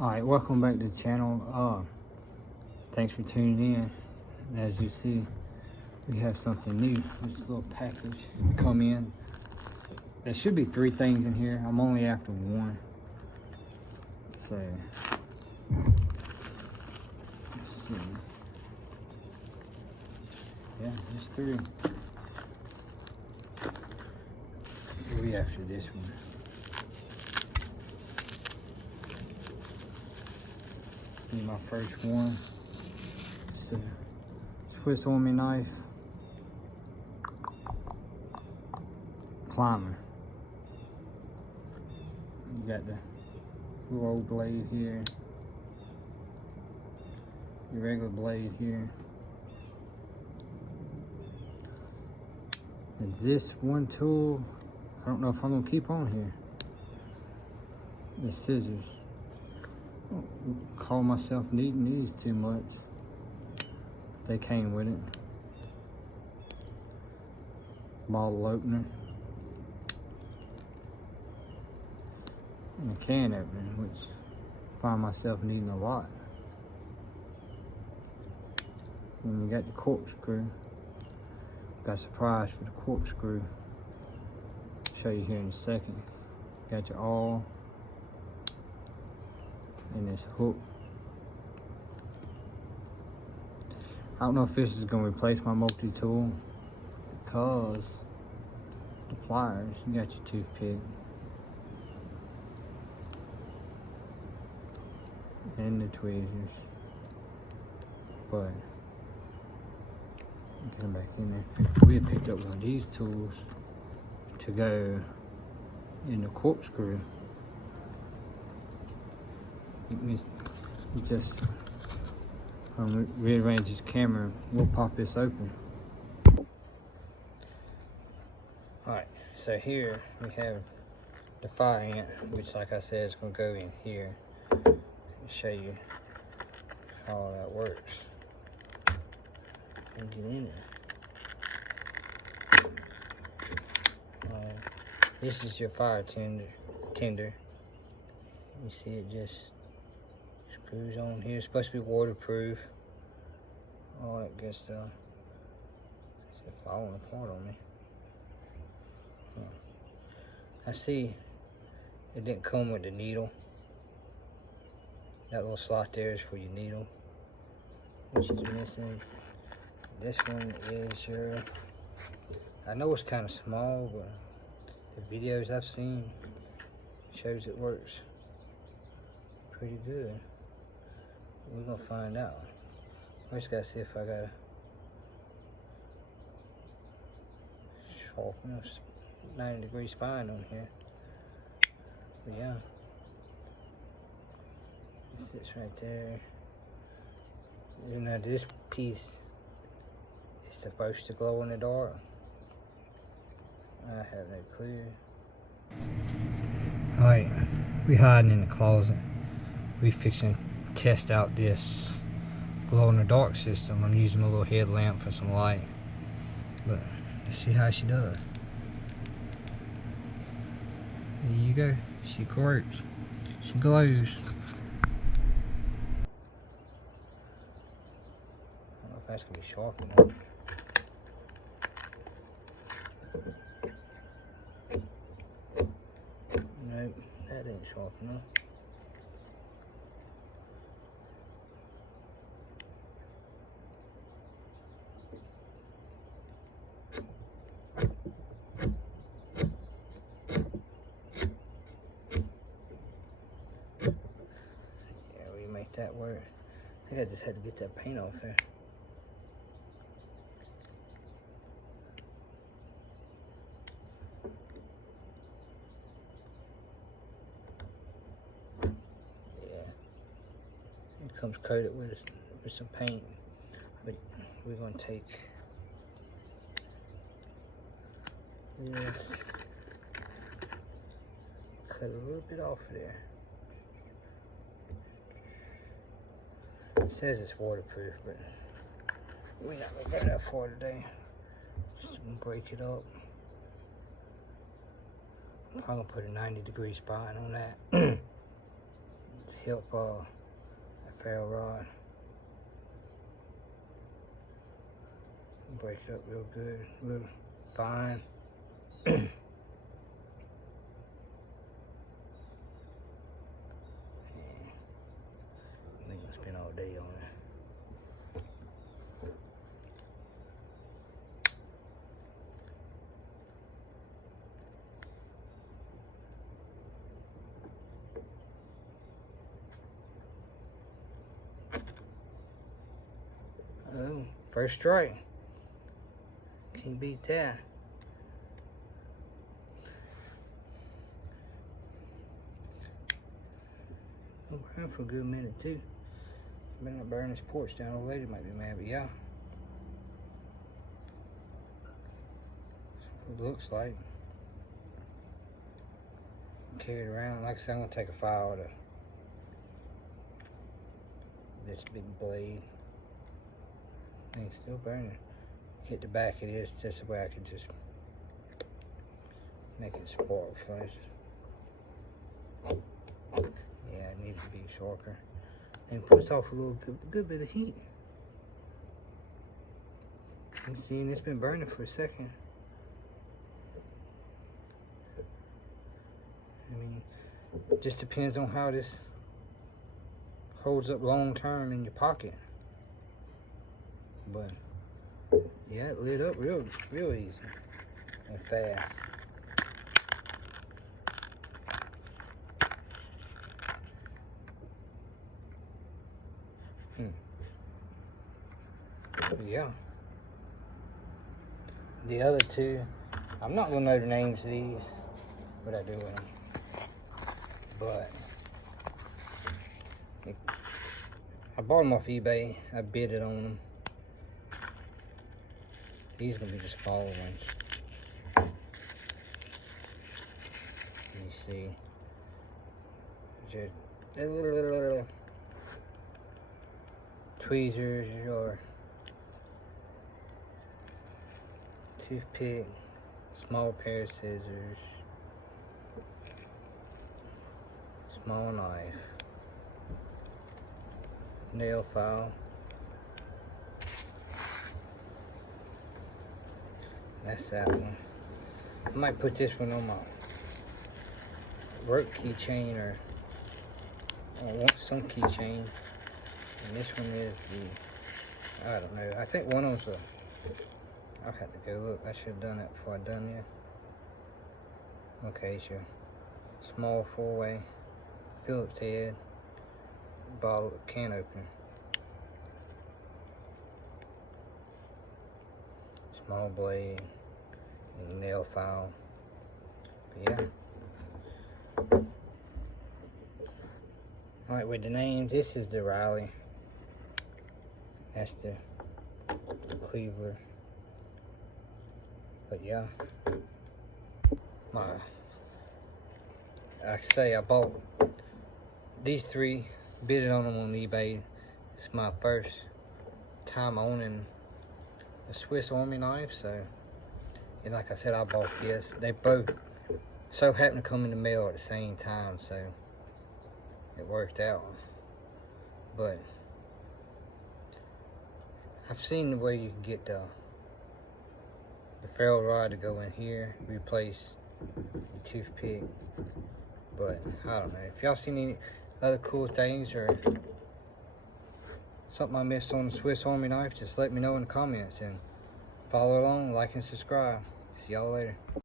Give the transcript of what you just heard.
Alright, welcome back to the channel. Thanks for tuning in. And as you see, we have something new. This little package come in. There should be 3 things in here. I'm only after 1. So let's see. Yeah, there's 3. We'll be after this one. Need my first one. It's a Swiss Army knife. Climber. You got the little old blade here. Your regular blade here. And this one tool, I don't know if I'm gonna keep on here. The scissors. I don't call myself needing these too much. They came with it. Bottle opener. And a can opener, which I find myself needing a lot. And you got the corkscrew. Got a surprise for the corkscrew. Show you here in a second. Got your awl. And this hook. I don't know if this is going to replace my multi-tool because the pliers, you got your toothpick and the tweezers, but get them back in there. We had picked up one of these tools to go in the corkscrew. We just rearrange this camera. We'll pop this open. Alright, so here we have the fire ant, which like I said is going to go in here. Let me show you how that works. And get in there. This is your fire tender. You see it just screws on here. It's supposed to be waterproof. All that good stuff. It's falling apart on me. I see it didn't come with the needle. That little slot there is for your needle, which is missing. This one is your, I know it's kind of small, but the videos I've seen shows it works pretty good. We're gonna find out. I just gotta see if I got a sharp enough 90-degree spine on here. But yeah, it sits right there. You know, this piece is supposed to glow in the dark. I have no clue. Alright, we hiding in the closet. We fixing to test out this glow in the dark system. I'm using my little headlamp for some light. But let's see how she does. There you go. She works. She glows. I don't know if that's gonna be sharp enough. Nope, that ain't sharp enough. Yeah, we make that work. I think I just had to get that paint off there. It comes coated with some paint, but we're going to take this, cut a little bit off there. It says it's waterproof, but we're not going to go that far today. Just going to break it up. I'm going to put a 90-degree spine on that. help a ferro rod break up real good, real fine. And we can spend all day on it. Oh, first strike. Can't beat that. I'll burn for a good minute too. Better not burn this porch down. Old lady might be mad, but yeah. It looks like. Carry it around. Like I said, I'm gonna take a file to this big blade. And it's still burning. Hit the back of this just the way I can just make it spark flash. Yeah, it needs to be sharper. And puts off a little good bit of heat. You see, it's been burning for a second. I mean, it just depends on how this holds up long term in your pocket. But yeah, it lit up real easy and fast. Yeah. The other two, I'm not gonna know the names of these, what I do with them. But I bought them off eBay. I bid it on them. These are gonna be the smaller ones. You see, just little tweezers or toothpick, small pair of scissors, small knife, nail file. That's that one. I might put this one on my work keychain or I want some keychain. And this one is the, I don't know. I think one of them's a, I'll have to go look. I should have done that before I done this. Okay, it's your small 4-way Phillips head bottle can opener. Small blade and nail file. But yeah. Alright, with the names, this is the Riley. That's the Cleaver. But yeah. Like I say, I bought these three, bid on them on eBay. It's my first time owning a Swiss Army knife, so, and like I said, I bought this. They both so happened to come in the mail at the same time, so it worked out. But I've seen the way you can get the ferrule rod to go in here, replace the toothpick. But I don't know. If y'all seen any other cool things or something I missed on the Swiss Army knife, just let me know in the comments and follow along, like and subscribe. See y'all later.